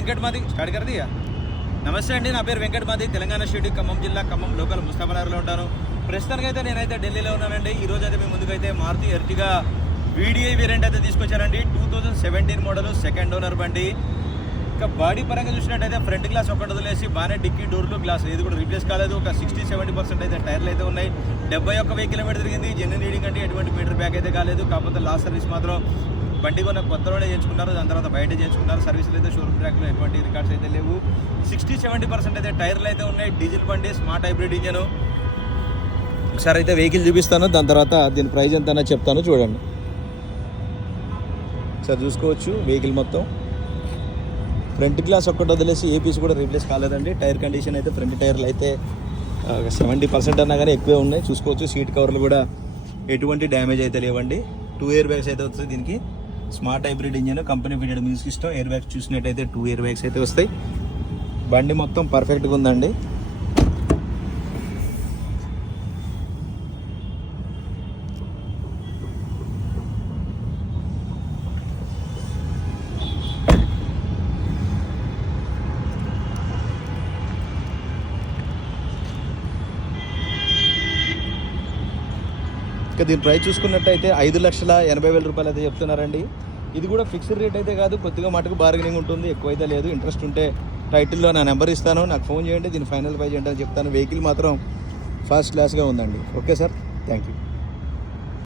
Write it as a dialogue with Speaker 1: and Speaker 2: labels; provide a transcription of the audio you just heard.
Speaker 1: వెంకటమాది start కరది నమస్తే అండి నా పేరు వెంకటమాది తెలంగాణ స్టేట్ ఖమ్మం జిల్లా ఖమ్మం లోకల్ ముస్తాబనగర్లో ఉంటాను. ప్రస్తుతానికి అయితే నేనైతే ఢిల్లీలో ఉన్నానండి. ఈ రోజు అయితే మీ ముందుకైతే మారుతి ఎర్టిగా వీడిఐ వేరియంట్ అయితే తీసుకొచ్చానండి. Two thousand seventeen model second owner బండి. ఇంకా బాడీ పరంగా చూసినట్టయితే ఫ్రంట్ గ్లాస్ ఒకటి వదిలేసి బాగానే డిక్కీ డోర్లు గ్లాస్ ఇది కూడా రీప్లేస్ కాలేదు. ఒక సిక్స్టీ సెవెంటీ పర్సెంట్ అయితే టైర్లు అయితే ఉన్నాయి. డెబ్బై ఒక్క వెయ్యి కిలోమీటర్ తిరిగింది. జెన్యున్ రీడింగ్ అంటే ఎటువంటి మీటర్ బ్యాక్ అయితే కాలేదు. కాకపోతే లాస్ట్ సర్వీస్ మాత్రం బండి కొన్న కొత్తలోనే చేయించుకున్నారు దాని తర్వాత బయట చేయించుకున్నారు. సర్వీసులు అయితే షోరూమ్ ట్రాక్లో ఎటువంటి రికార్డ్స్ అయితే లేవు. సిక్స్టీ సెవెంటీ పర్సెంట్ అయితే టైర్లు అయితే ఉన్నాయి. డీజిల్ బండి స్మార్ట్ హైబ్రిడ్ ఇంజన్ ఒకసారి అయితే వెహికల్ చూపిస్తాను. దాని తర్వాత దీని ప్రైస్ ఎంత చెప్తాను. చూడండి. సార్ చూసుకోవచ్చు వెహికల్ మొత్తం. ఫ్రంట్ గ్లాస్ ఒక్కటి వదిలేసి ఏ పీస్ కూడా రీప్లేస్ కాలేదండి. టైర్ కండిషన్ అయితే ఫ్రంట్ టైర్లు అయితే సెవెంటీ పర్సెంట్ అన్నా కానీ ఎక్కువే ఉన్నాయి. చూసుకోవచ్చు. సీట్ కవర్లు కూడా ఎటువంటి డ్యామేజ్ అయితే లేవండి. టూ ఇయర్ బ్యాగ్స్ అయితే వస్తుంది దీనికి. Smart hybrid engine company fitted music system air bags చూసినట్టయితే టూ ఇయర్ బ్యాగ్స్ అయితే వస్తాయి. బండి మొత్తం పర్ఫెక్ట్గా ఉందండి. ఇక దీని ప్రైస్ చూసుకున్నట్టయితే ఐదు లక్షల ఎనభై వేల రూపాయలు అయితే చెప్తున్నారండి. ఇది కూడా ఫిక్స్డ్ రేట్ అయితే కాదు కొద్దిగా మటుకు బార్గెనింగ్ ఉంటుంది ఎక్కువైతే లేదు. ఇంట్రెస్ట్ ఉంటే టైటిల్లో నా నెంబర్ ఇస్తాను నాకు ఫోన్ చేయండి దీన్ని ఫైనల్ ప్రైజ్ ఏంటని చెప్తాను. వెహికల్ మాత్రం ఫస్ట్ క్లాస్గా ఉందండి. Okay sir thank you